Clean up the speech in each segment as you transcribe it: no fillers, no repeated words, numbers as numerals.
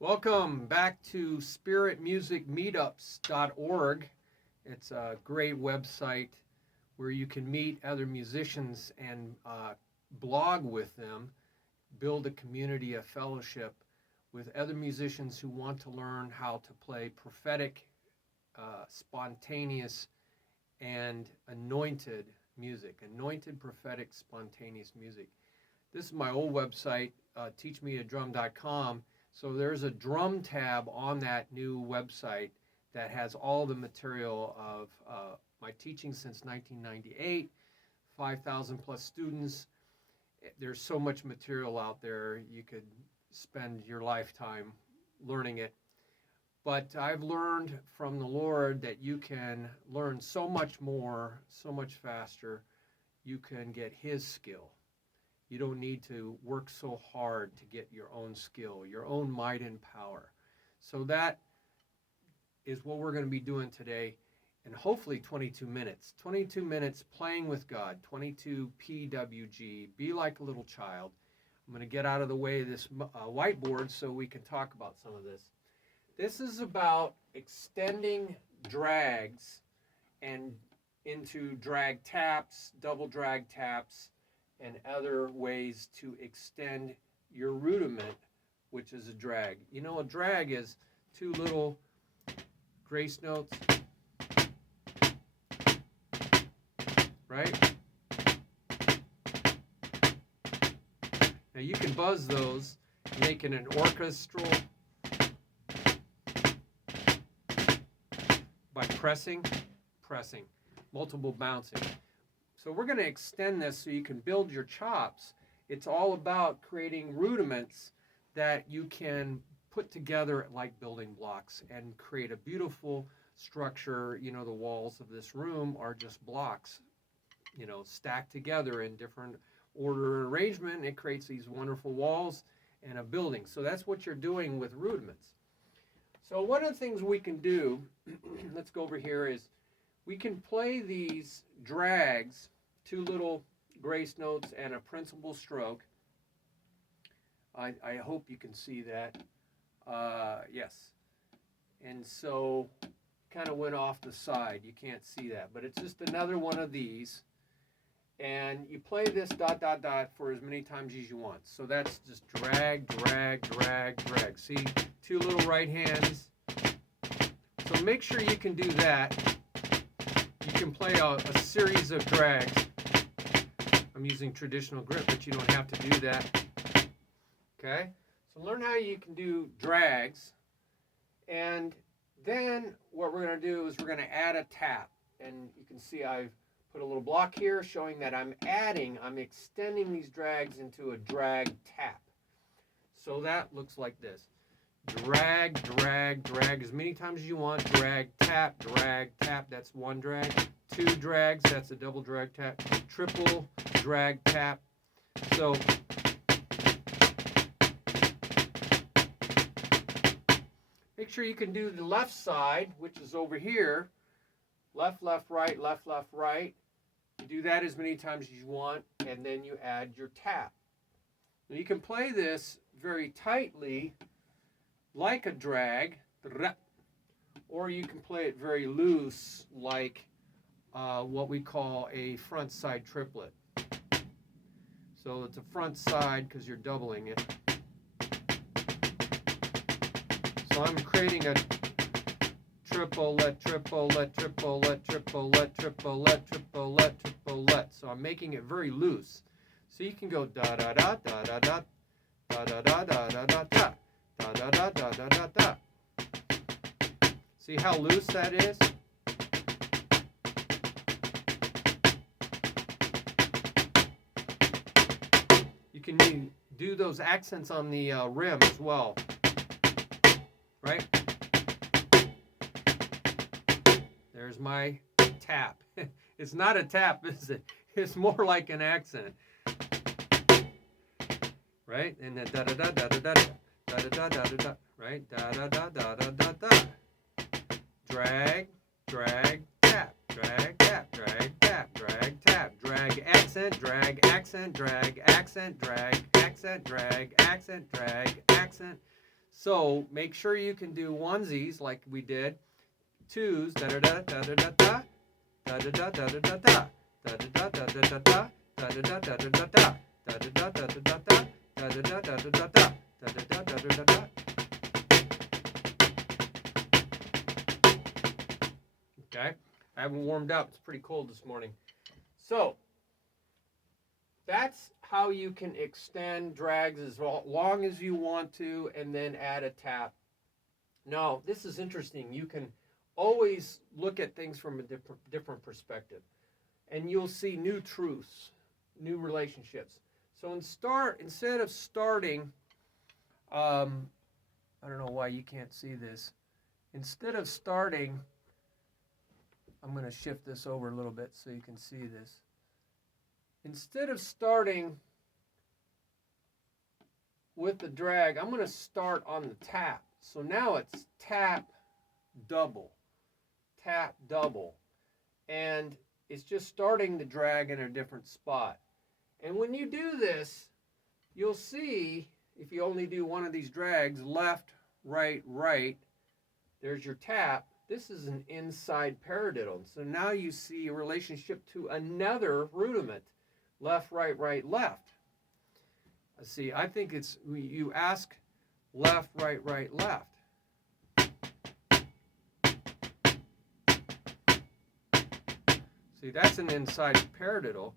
Welcome back to spiritmusicmeetups.org. It's a great website where you can meet other musicians and blog with them, build a community of fellowship with other musicians who want to learn how to play prophetic, spontaneous, and anointed music. Anointed, prophetic, spontaneous music. This is my old website, teachmeadrum.com. So there's a drum tab on that new website that has all the material of my teaching since 1998, 5,000 plus students. There's so much material out there, you could spend your lifetime learning it. But I've learned from the Lord that you can learn so much more, so much faster. You can get His skill. You don't need to work so hard to get your own skill, your own might and power. So that is what we're going to be doing today, and hopefully 22 minutes. 22 minutes playing with God, 22 PWG, be like a little child. I'm going to get out of the way of this whiteboard so we can talk about some of this. This is about extending drags and into drag taps, double drag taps, and other ways to extend your rudiment, which is a drag. You know, a drag is two little grace notes, right? Now you can buzz those, making an orchestral by pressing, multiple bouncing. So we're going to extend this so you can build your chops. It's all about creating rudiments that you can put together like building blocks and create a beautiful structure. You know, the walls of this room are just blocks, you know, stacked together in different order and arrangement. It creates these wonderful walls and a building. So that's what you're doing with rudiments. So one of the things we can do, let's go over here, is we can play these drags, two little grace notes and a principal stroke. I hope you can see that. Yes. And so kind of went off the side. You can't see that, but it's just another one of these. And you play this ... for as many times as you want. So that's just drag, drag, drag, drag. See, two little right hands. So make sure you can do that. You can play a series of drags. I'm using traditional grip, but you don't have to do that. Okay? So learn how you can do drags. And then what we're going to do is we're going to add a tap. And you can see I've put a little block here showing that I'm extending these drags into a drag tap. So that looks like this. Drag, drag, drag as many times as you want. Drag, tap, that's one drag. Two drags, that's a double drag tap. Triple drag tap. So make sure you can do the left side, which is over here. Left, left, right, left, left, right. You do that as many times as you want, and then you add your tap. Now you can play this very tightly, like a drag, or you can play it very loose, like what we call a front side triplet. So it's a front side because you're doubling it. So I'm creating a triplet, triplet, triplet, triplet, triplet, triplet, triplet. So I'm making it very loose. So you can go da da da da da da da da da da da da da. Da, da, da, da, da, da, da. See how loose that is? You can do those accents on the rim as well, right? There's my tap. It's not a tap, is it? It's more like an accent, right? And then da da da da da da. Da da da da da da, right? Da da da da da da da. Drag, drag, tap, drag, tap, drag, tap, drag, tap, drag, accent, drag, accent, drag, accent, drag, accent, drag, accent, drag, accent. So make sure you can do onesies like we did, twos, da da da da da da da, da da da da da da da, da da da da da da da, da da da da da da da, da da da da da da da, da da da da da da da, da da da da da da. Okay, I haven't warmed up. It's pretty cold this morning. So that's how you can extend drags as long as you want to, and then add a tap. Now, this is interesting. You can always look at things from a different perspective, and you'll see new truths, new relationships. So instead of starting, I don't know why you can't see this. Instead of starting, I'm going to shift this over a little bit so you can see this. Instead of starting with the drag, I'm going to start on the tap. So now it's tap, double, and it's just starting the drag in a different spot. And when you do this, you'll see, if you only do one of these drags, left, right, right, there's your tap. This is an inside paradiddle. So now you see a relationship to another rudiment, left, right, right, left. See, I think it's, you ask left, right, right, left. See, that's an inside paradiddle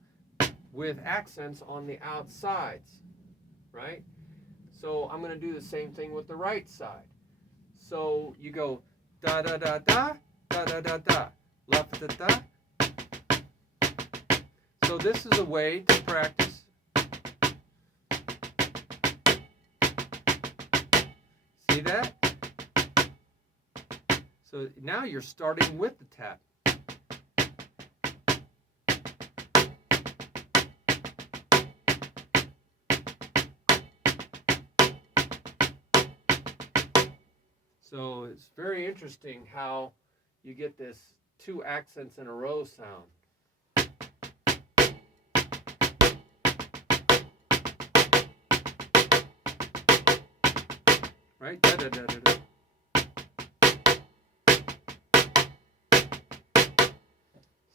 with accents on the outsides, right? So I'm going to do the same thing with the right side. So you go da da da da, da da da da, left da da. So this is a way to practice. See that? So now you're starting with the tap. So it's very interesting how you get this two accents in a row sound. Right? Da, da, da, da, da.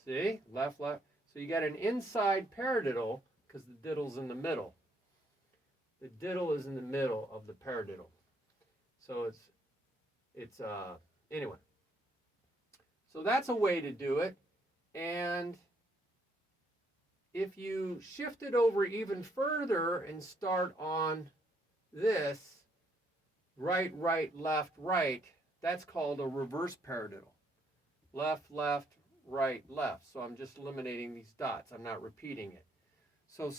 See? Left, left. So you got an inside paradiddle because the diddle's in the middle. The diddle is in the middle of the paradiddle. So it's anyway. So that's a way to do it. And if you shift it over even further and start on this, right, right, left, right, that's called a reverse paradiddle. Left, left, right, left. So I'm just eliminating these dots. I'm not repeating it. So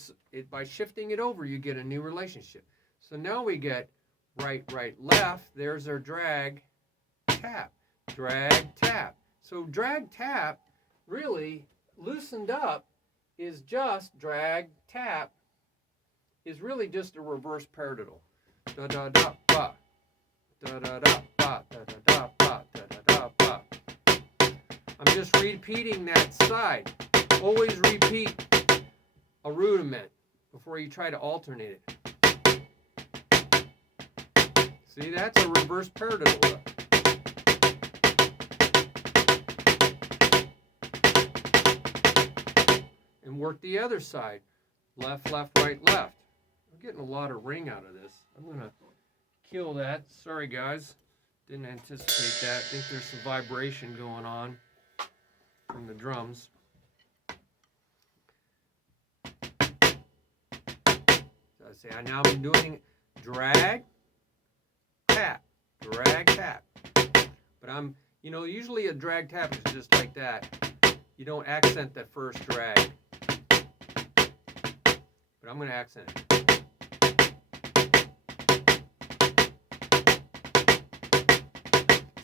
by shifting it over, you get a new relationship. So now we get right, right, left. There's our drag, tap. Drag, tap. So drag, tap, really loosened up is just drag, tap, is really just a reverse paradiddle. Da da da ba. Da da da ba. Da da da ba. Da da da ba. I'm just repeating that side. Always repeat a rudiment before you try to alternate it. See, that's a reverse paradiddle. And work the other side. Left, left, right, left. I'm getting a lot of ring out of this. I'm going to kill that. Sorry, guys. Didn't anticipate that. I think there's some vibration going on from the drums. So I say, now I'm doing drag, tap, drag, tap. But I'm, usually a drag tap is just like that. You don't accent that first drag. But I'm going to accent it.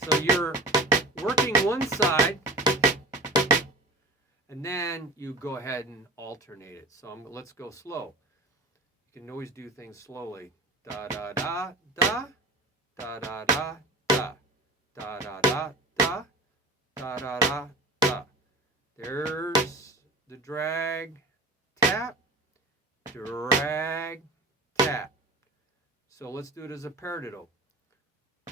So you're working one side, and then you go ahead and alternate it. So let's go slow. You can always do things slowly. Da da da da, da da da da, da da da da, da da da da. There's the drag, tap, drag, tap. So let's do it as a paradiddle.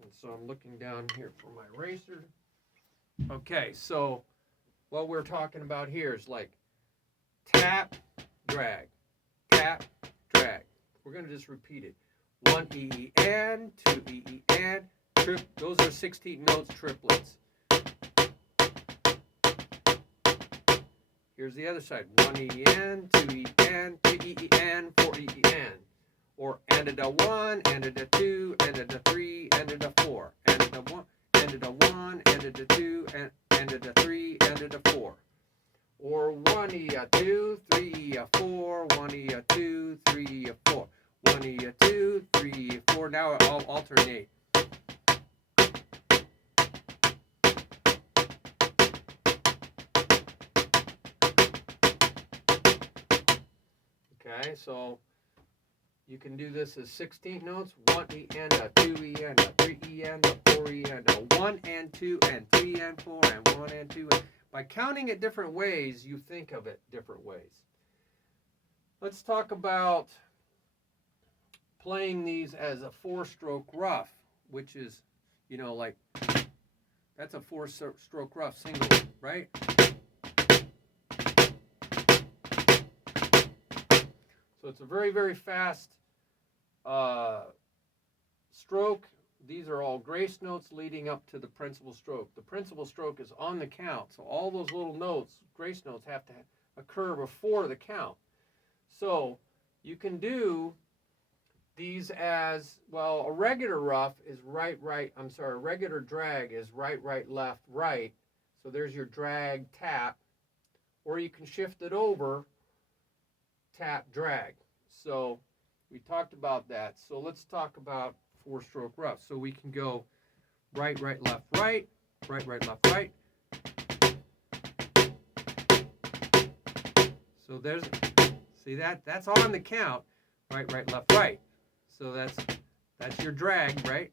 And so I'm looking down here for my eraser. Okay, so what we're talking about here is like tap, drag, tap, drag. We're going to just repeat it. 1 E and 2 E and trip. Those are 16 notes triplets. Here's the other side. 1 E and 2 E and 3 E and 4 E and. Or and a 1, and a 2, and a 3, and a 4, and a 1, and a 1, and a 2, and a 3, and a 4. Or 1 E a 2, 3 E a 4, 1 E a 2, 3 E a 4, 1 E a 2, 3 E a 4. Now I'll alternate. Okay, so you can do this as 16 notes, 1 E and a 2 E and a 3 E and a 4 E and a 1 and 2 and 3 and 4 and 1 and 2. By counting it different ways, you think of it different ways. Let's talk about playing these as a 4-stroke rough, which is, you know, like, that's a 4-stroke rough single, right? So it's a very, very fast stroke. These are all grace notes leading up to the principal stroke. The principal stroke is on the count, so all those little notes, grace notes, have to occur before the count. So you can do these as, well, a regular rough is right, a regular drag is right, left, right. So there's your drag, tap. Or you can shift it over, tap, drag. So we talked about that. So let's talk about 4-stroke rough. So we can go right, left, right, left, right. So there's, see that's on the count, right, left, right. So that's your drag, right?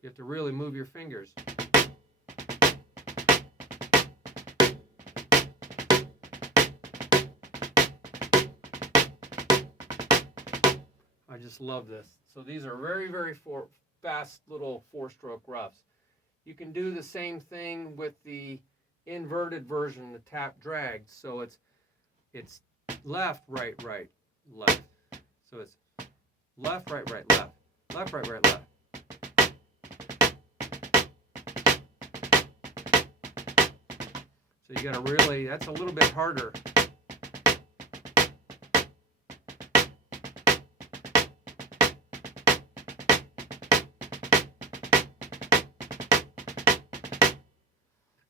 You have to really move your fingers. I just love this. So these are very, very fast little 4-stroke roughs. You can do the same thing with the inverted version, the tap drag. So it's left, right, left. So it's left, right, left. Left, right, left. So you got to really, that's a little bit harder.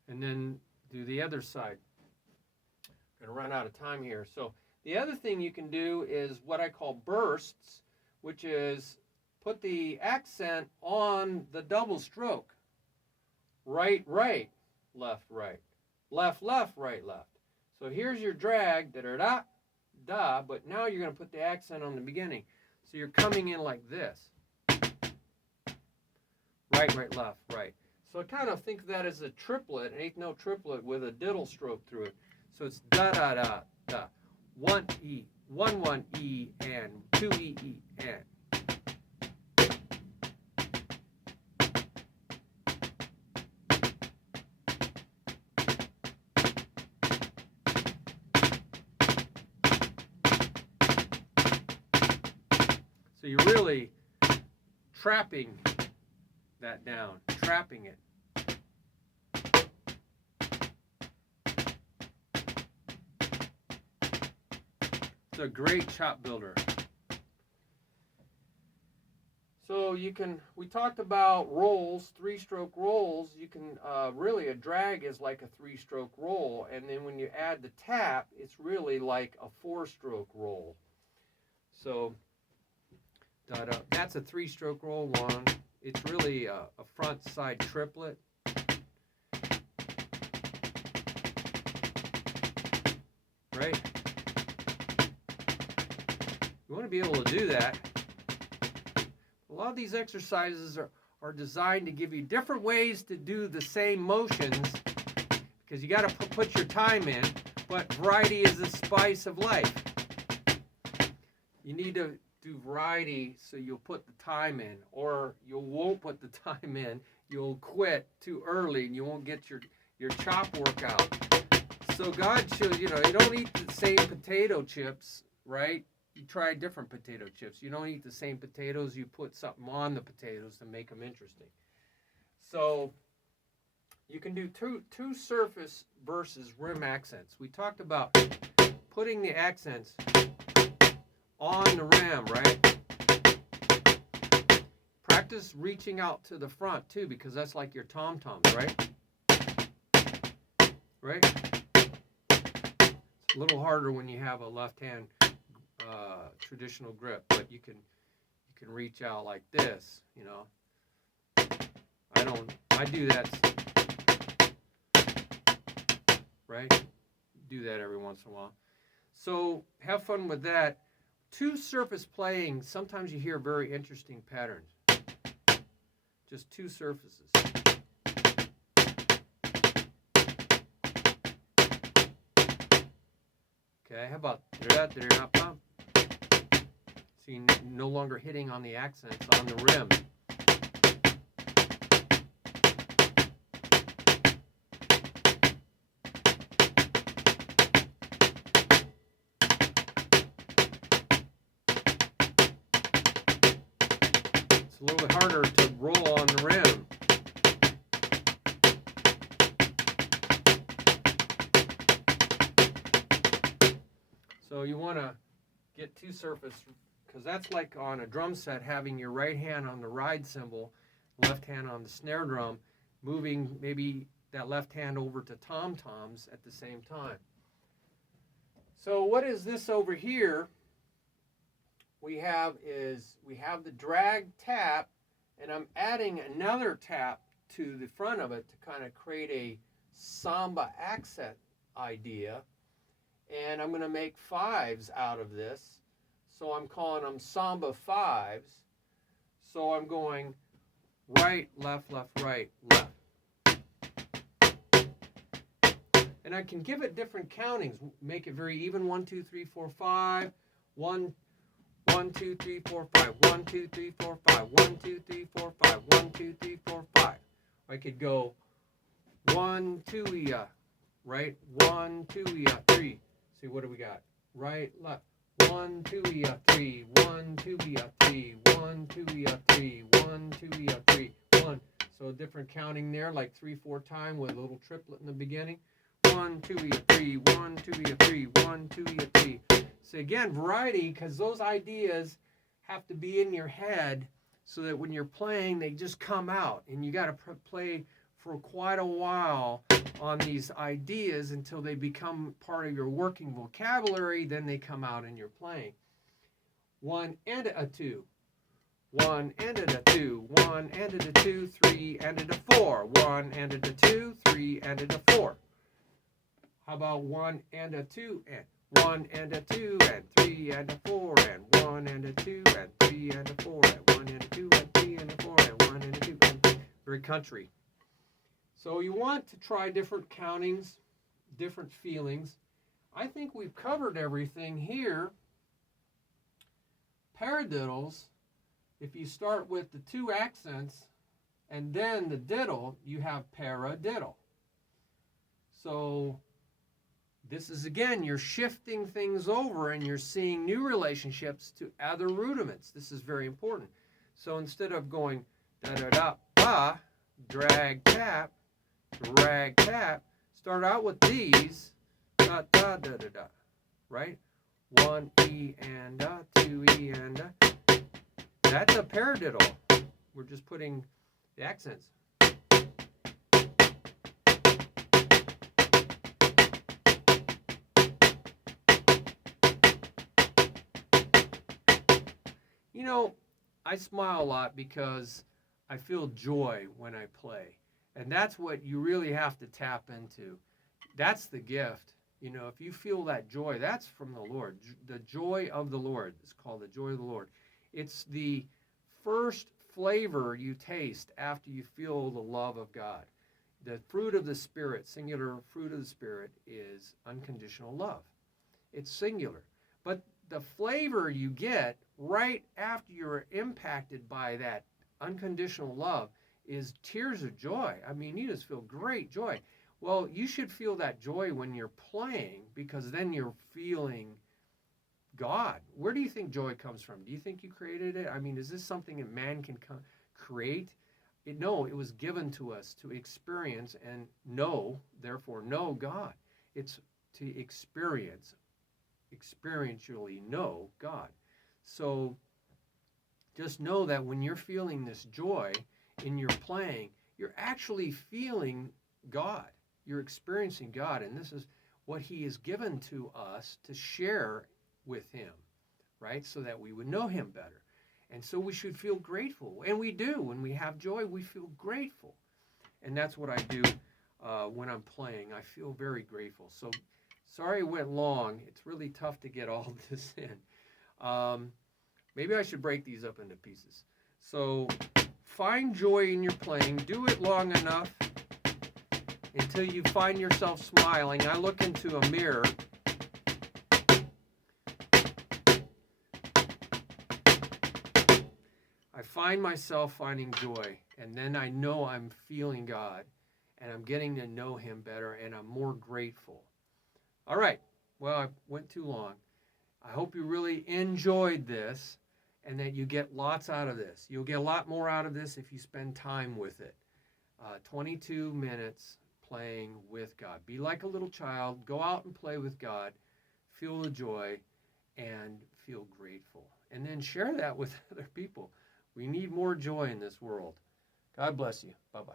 And then do the other side. I'm going to run out of time here. So the other thing you can do is what I call bursts, which is put the accent on the double stroke. Right, left, left, right, left. So here's your drag, da-da-da, but now you're going to put the accent on the beginning. So you're coming in like this. Right, left, right. So kind of think of that as a triplet, an eighth note triplet with a diddle stroke through it. So it's da-da-da-da. 1 E, 1 E, and 2 E, and. So you're really trapping that down, trapping it. It's a great chop builder. So you can, we talked about rolls, 3-stroke rolls. You can really, a drag is like a 3-stroke roll, and then when you add the tap, it's really like a 4-stroke roll. So that's a 3-stroke roll, 1. It's really a front side triplet. Right? You want to be able to do that. A lot of these exercises are designed to give you different ways to do the same motions, because you got to put your time in, but variety is the spice of life. You need to do variety so you'll put the time in, or you won't put the time in. You'll quit too early and you won't get your chop workout. So God shows, you don't eat the same potato chips, right? You try different potato chips. You don't eat the same potatoes. You put something on the potatoes to make them interesting. So you can do two surface versus rim accents. We talked about putting the accents on the rim, right? Practice reaching out to the front too, because that's like your tom-toms, right? Right? It's a little harder when you have a left-hand traditional grip, but you can reach out like this, I do that, right? Do that every once in a while. So have fun with that. Two surface playing, sometimes you hear very interesting patterns. Just two surfaces. Okay, how about so you're no longer hitting on the accents on the rim. It's a little bit harder to roll on the rim. So you want to get two surface, because that's like on a drum set, having your right hand on the ride cymbal, left hand on the snare drum, moving maybe that left hand over to tom-toms at the same time. So what is this over here? We have the drag tap, and I'm adding another tap to the front of it to kind of create a samba accent idea. And I'm going to make fives out of this. So I'm calling them samba fives. So I'm going right, left, right, left. And I can give it different countings. Make it very even. 1, 2, 3, 4, 5. 1, 2, 3, 4, 5. 1, 2, 3, 4, 5. 1, 2, 3, 4, 5. 1, 2, 3, 4, 5. I could go 1, 2, right? 1, 2, 3. See, what do we got? Right, left. 1, 2, 3. 1, 2, 3. 1, 2, 3. 1, 2, 3. 1. So different counting there, like 3, 4 time with a little triplet in the beginning. 1, 2, 3. 1, 2, 3. 1, 2, 3. So again, variety, because those ideas have to be in your head so that when you're playing, they just come out. And you got to play for quite a while on these ideas until they become part of your working vocabulary. Then they come out in your playing. 1 and a 2. 1 and a 2. 1 and a 2. 3 and a 4. 1 and a 2. 3 and a 4. How about 1 and a 2 and 1 and a 2 and 3 and a 4 and 1 and a 2 and 3 and a 4 and 1 and a 2 and 3 and a 4 and 1 and a 2 and 3. Very country. So you want to try different countings, different feelings. I think we've covered everything here. Paradiddles, if you start with the two accents and then the diddle, you have paradiddle. So this is, again, you're shifting things over and you're seeing new relationships to other rudiments. This is very important. So instead of going da-da-da-ba, drag, tap, start out with these, da-da-da-da-da, right? 1 E and a, 2 E and a. That's a paradiddle. We're just putting the accents. I smile a lot because I feel joy when I play. And that's what you really have to tap into. That's the gift. If you feel that joy, that's from the Lord. The joy of the Lord. It's called the joy of the Lord. It's the first flavor you taste after you feel the love of God. The fruit of the Spirit, singular fruit of the Spirit, is unconditional love. It's singular. But the flavor you get right after you're impacted by that unconditional love is tears of joy. I mean, you just feel great joy. Well, you should feel that joy when you're playing, because then you're feeling God. Where do you think joy comes from? Do you think you created it? I mean, is this something that man can create? No, it was given to us to experience and know, therefore know God. It's to experientially know God. So just know that when you're feeling this joy in your playing, you're actually feeling God. You're experiencing God, and this is what he has given to us to share with him, right? So that we would know him better. And so we should feel grateful. And we do. When we have joy, we feel grateful. And that's what I do when I'm playing. I feel very grateful. So sorry it went long. It's really tough to get all this in. Maybe I should break these up into pieces. So find joy in your playing. Do it long enough until you find yourself smiling. I look into a mirror. I find myself finding joy, and then I know I'm feeling God, and I'm getting to know him better, and I'm more grateful. All right. Well, I went too long. I hope you really enjoyed this and that you get lots out of this. You'll get a lot more out of this if you spend time with it. 22 minutes playing with God. Be like a little child. Go out and play with God. Feel the joy and feel grateful. And then share that with other people. We need more joy in this world. God bless you. Bye-bye.